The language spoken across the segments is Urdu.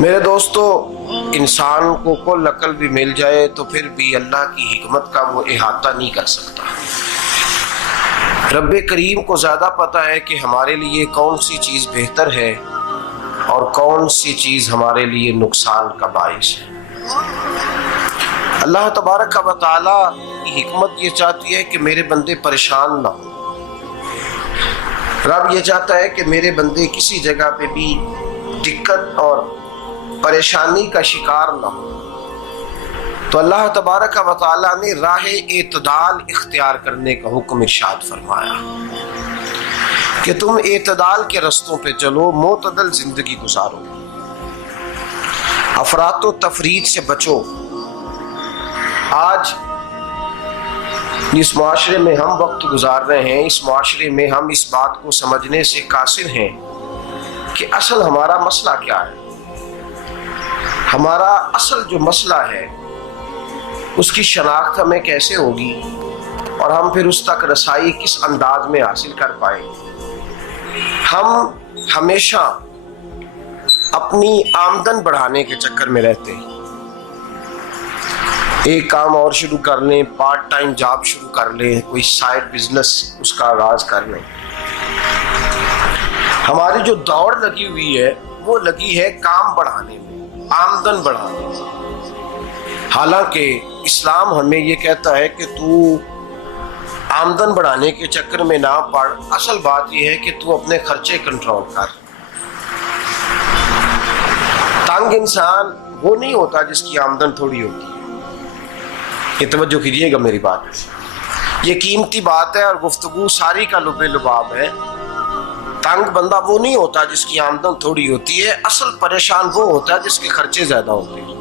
میرے دوستو، انسان کو کل عقل بھی مل جائے تو پھر بھی اللہ کی حکمت کا وہ احاطہ نہیں کر سکتا۔ رب کریم کو زیادہ پتہ ہے کہ ہمارے لیے کون سی چیز بہتر ہے اور کون سی چیز ہمارے لیے نقصان کا باعث ہے۔ اللہ تبارک و تعالی کی حکمت یہ چاہتی ہے کہ میرے بندے پریشان نہ ہوں۔ رب یہ چاہتا ہے کہ میرے بندے کسی جگہ پہ بھی دقت اور پریشانی کا شکار نہ ہو۔ تو اللہ تبارک و تعالی نے راہ اعتدال اختیار کرنے کا حکم ارشاد فرمایا کہ تم اعتدال کے رستوں پہ چلو، معتدل زندگی گزارو، افراط و تفریط سے بچو۔ آج جس معاشرے میں ہم وقت گزار رہے ہیں، اس معاشرے میں ہم اس بات کو سمجھنے سے قاصر ہیں کہ اصل ہمارا مسئلہ کیا ہے۔ ہمارا اصل جو مسئلہ ہے اس کی شناخت ہمیں کیسے ہوگی اور ہم پھر اس تک رسائی کس انداز میں حاصل کر پائیں۔ ہم ہمیشہ اپنی آمدن بڑھانے کے چکر میں رہتے ہیں، ایک کام اور شروع کر لیں، پارٹ ٹائم جاب شروع کر لیں، کوئی سائیڈ بزنس اس کا آغاز کر لیں۔ ہماری جو دوڑ لگی ہوئی ہے وہ لگی ہے کام بڑھانے میں، آمدن بڑھانے میں۔ حالانکہ اسلام ہمیں یہ کہتا ہے کہ تو آمدن بڑھانے کے چکر میں نہ پڑ، اصل بات یہ ہے کہ تو اپنے خرچے کنٹرول کر۔ تنگ انسان وہ نہیں ہوتا جس کی آمدن تھوڑی ہوتی ہے۔ یہ توجہ کیجیے گا میری بات، یہ قیمتی بات ہے اور گفتگو ساری کا لب لباب ہے۔ تنگ بندہ وہ نہیں ہوتا جس کی آمدن تھوڑی ہوتی ہے، اصل پریشان وہ ہوتا ہے جس کے خرچے زیادہ ہوتے ہیں۔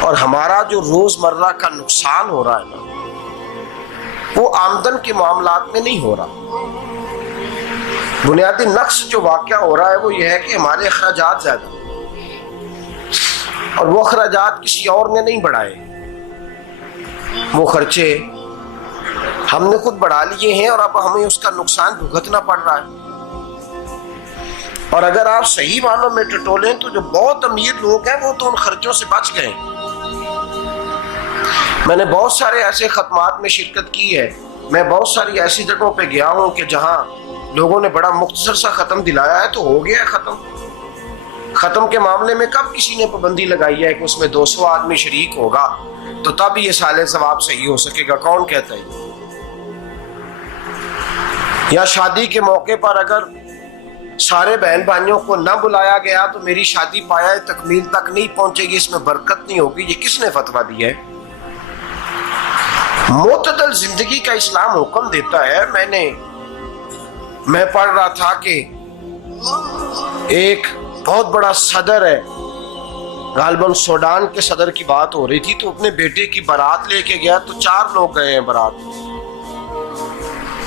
اور ہمارا جو روزمرہ کا نقصان ہو رہا ہے نا، وہ آمدن کے معاملات میں نہیں ہو رہا۔ بنیادی نقص جو واقعہ ہو رہا ہے وہ یہ ہے کہ ہمارے اخراجات زیادہ ہیں اور وہ اخراجات کسی اور نے نہیں بڑھائے، وہ خرچے ہم نے خود بڑھا لیے ہیں اور اب ہمیں اس کا نقصان بھگتنا پڑ رہا ہے۔ اور اگر آپ صحیح معنوں میں ٹٹولیں تو جو بہت امیر لوگ ہیں وہ تو ان خرچوں سے بچ گئے۔ میں نے بہت سارے ایسے ختمات میں شرکت کی ہے، میں بہت ساری ایسی جگہوں پہ گیا ہوں کہ جہاں لوگوں نے بڑا مختصر سا ختم دلایا ہے تو ہو گیا ہے ختم۔ ختم کے معاملے میں کب کسی نے پابندی لگائی ہے کہ اس میں 200 آدمی شریک ہوگا تو تب یہ سالے ثواب صحیح ہو سکے گا؟ کون کہتا ہے؟ یا شادی کے موقع پر اگر سارے بہن بھائیوں کو نہ بلایا گیا تو میری شادی پایہ تکمیل تک نہیں پہنچے گی، اس میں برکت نہیں ہوگی، یہ کس نے فتویٰ دیا ہے؟ معتدل زندگی کا اسلام حکم دیتا ہے۔ میں پڑھ رہا تھا کہ ایک بہت بڑا صدر ہے، غالباً سوڈان کے صدر کی بات ہو رہی تھی، تو اپنے بیٹے کی بارات لے کے گیا تو 4 لوگ گئے ہیں بارات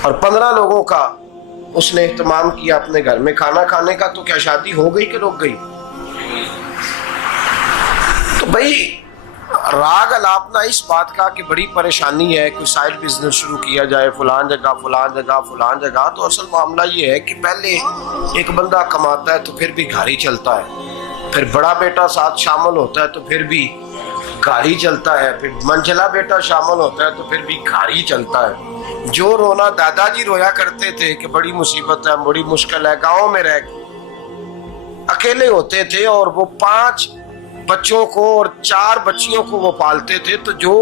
اور 15 لوگوں کا اس نے اہتمام کیا اپنے گھر میں کھانا کھانے کا۔ تو کیا شادی ہو گئی کہ رک گئی؟ تو بھائی راگ الاپنا اس بات کا کہ بڑی پریشانی ہے، کوئی سائیڈ بزنس شروع کیا جائے فلان جگہ فلان جگہ فلان جگہ، تو اصل معاملہ یہ ہے کہ پہلے ایک بندہ کماتا ہے تو پھر بھی گھر ہی چلتا ہے، پھر بڑا بیٹا ساتھ شامل ہوتا ہے تو پھر بھی گھر ہی چلتا ہے، پھر منجلا بیٹا شامل ہوتا ہے تو پھر بھی گھر ہی چلتا ہے۔ جو رونا دادا جی رویا کرتے تھے کہ بڑی مصیبت ہے، بڑی مشکل ہے، گاؤں میں رہ اکیلے ہوتے تھے اور وہ 5 بچوں کو اور 4 بچیوں کو وہ پالتے تھے، تو جو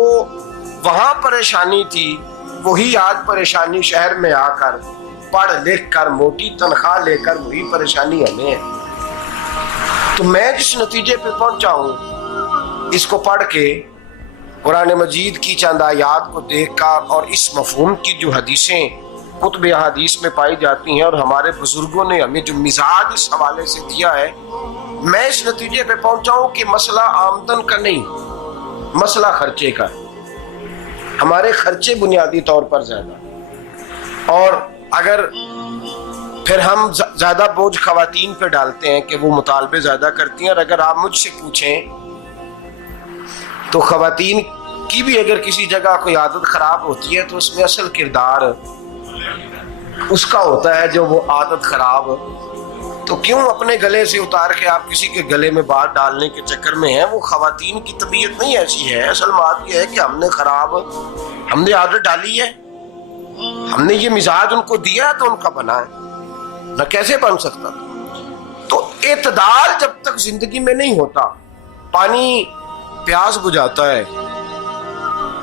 وہاں پریشانی تھی وہی آج پریشانی شہر میں آ کر پڑھ لکھ کر موٹی تنخواہ لے کر وہی پریشانی ہمیں ہے۔ تو میں جس نتیجے پہ پہنچا ہوں اس کو پڑھ کے، قرآن مجید کی چند آیات کو دیکھ کر اور اس مفہوم کی جو حدیثیں کتب احادیث میں پائی جاتی ہیں اور ہمارے بزرگوں نے ہمیں جو مزاج اس حوالے سے دیا ہے، میں اس نتیجے پہ پہنچا ہوں کہ مسئلہ آمدن کا نہیں، مسئلہ خرچے کا ہے۔ ہمارے خرچے بنیادی طور پر زیادہ، اور اگر پھر ہم زیادہ بوجھ خواتین پہ ڈالتے ہیں کہ وہ مطالبے زیادہ کرتی ہیں، اور اگر آپ مجھ سے پوچھیں تو خواتین کی بھی اگر کسی جگہ کوئی عادت خراب ہوتی ہے تو اس میں اصل کردار اس کا ہوتا ہے جو وہ عادت خراب تو کیوں اپنے گلے سے اتار کے آپ کسی کے گلے میں بات ڈالنے کے چکر میں ہیں؟ وہ خواتین کی طبیعت نہیں ایسی ہے. اصل بات یہ ہے کہ ہم نے عادت ڈالی ہے, ہم نے یہ مزاج ان کو دیا تو ان کا بنا ہے, نہ کیسے بن سکتا. تو اعتدال جب تک زندگی میں نہیں ہوتا, پانی پیاس بجھاتا ہے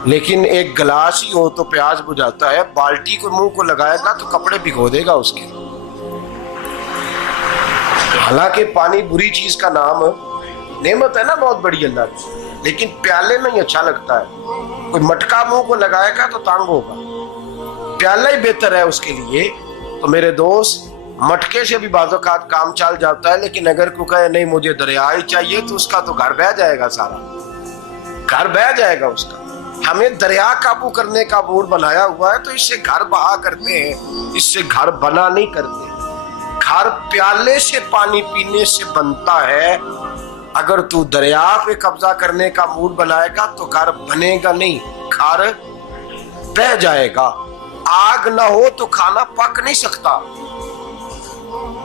لیکن ایک گلاس ہی ہو تو پیاس بجھاتا ہے, بالٹی کو منہ کو لگائے گا تو کپڑے بھگو دے گا اس کے. حالانکہ پانی بری چیز کا نام نعمت ہے نا بہت بڑی اللہ کی, لیکن پیالے میں ہی اچھا لگتا ہے. کوئی مٹکا منہ کو لگائے گا تو تانگ ہوگا, پیالہ ہی بہتر ہے اس کے لیے. تو میرے دوست, مٹکے سے بھی بعض اوقات کام چل جاتا ہے, لیکن اگر کوئی کہے نہیں مجھے دریا ہی چاہیے تو اس کا تو گھر بہ جائے گا, سارا گھر بہ جائے گا اس کا. ہمیں دریا قابو کرنے کا موڈ بنایا ہوا ہے تو اس سے گھر بہا کرتے ہیں, اس سے گھر بنا نہیں کرتے. گھر پیالے سے پانی پینے سے بنتا ہے. اگر تو دریا پہ قبضہ کرنے کا موڈ بنائے گا تو گھر بنے گا نہیں, گھر بہ جائے گا. آگ نہ ہو تو کھانا پک نہیں سکتا,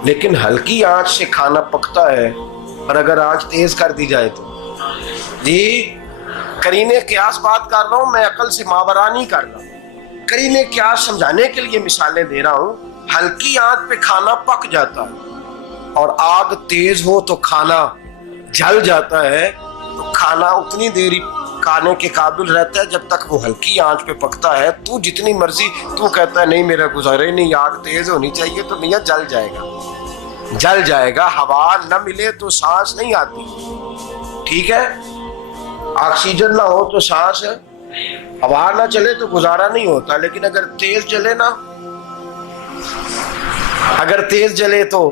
لیکن ہلکی آنچ سے کھانا پکتا ہے. اور اگر آنچ تیز کر دی جائے تو جی قرینے قیاس بات کر رہا ہوں, میں عقل سے ماورا نہیں کر رہا. قرینے قیاس سمجھانے کے لیے مثالیں دے رہا ہوں. ہلکی آنچ پہ کھانا پک جاتا ہے اور آگ تیز ہو تو کھانا جل جاتا ہے. تو کھانا اتنی دیر کھانے کے قابل رہتا ہے جب تک وہ ہلکی آنچ پہ پکتا ہے. تو جتنی مرضی تو کہتا ہے نہیں میرا گزارے نہیں, آگ تیز ہونی چاہیے, تو میاں جل جائے گا, جل جائے گا. ہوا نہ ملے تو سانس نہیں آتی, ٹھیک ہے, آکسیجن نہ ہو تو سانس, ہوا نہ چلے تو گزارا نہیں ہوتا. لیکن اگر تیز جلے نا, اگر تیز جلے تو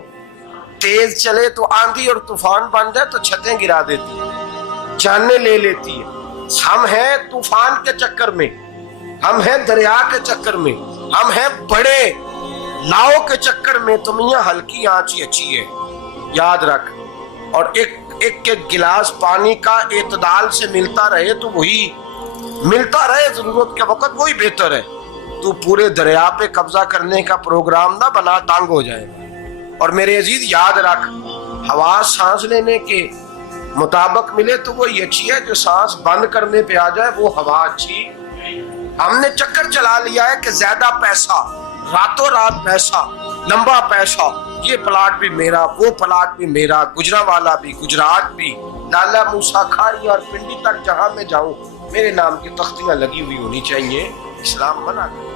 تیز چلے تو آندھی اور طوفان بن جائے تو چھتیں گرا دیتی ہے, جانیں لے لیتی ہے. ہم ہیں طوفان کے چکر میں, ہم ہیں دریا کے چکر میں, ہم ہیں بڑے لاؤ کے چکر میں. تو میاں ہلکی آنچ ہی اچھی ہے, یاد رکھ. اور ایک گلاس پانی کا اعتدال سے ملتا رہے تو وہی ملتا رہے, ضرورت کے وقت وہی بہتر ہے. تو پورے دریا پہ قبضہ کرنے کا پروگرام نہ بنا, تانگ ہو جائے گا. اور میرے عزیز یاد رکھ, ہوا سانس لینے کے مطابق ملے تو وہی اچھی ہے, جو سانس بند کرنے پہ آ جائے وہ ہوا اچھی. ہم نے چکر چلا لیا ہے کہ زیادہ پیسہ, راتوں رات پیسہ, لمبا پیسہ, یہ پلاٹ بھی میرا, وہ پلاٹ بھی میرا, گجرانوالا بھی, گجرات بھی, لالا موسیٰ کھاری اور پنڈی تک جہاں میں جاؤں میرے نام کی تختیاں لگی ہوئی ہونی چاہیے. اسلام منع کرتا ہے.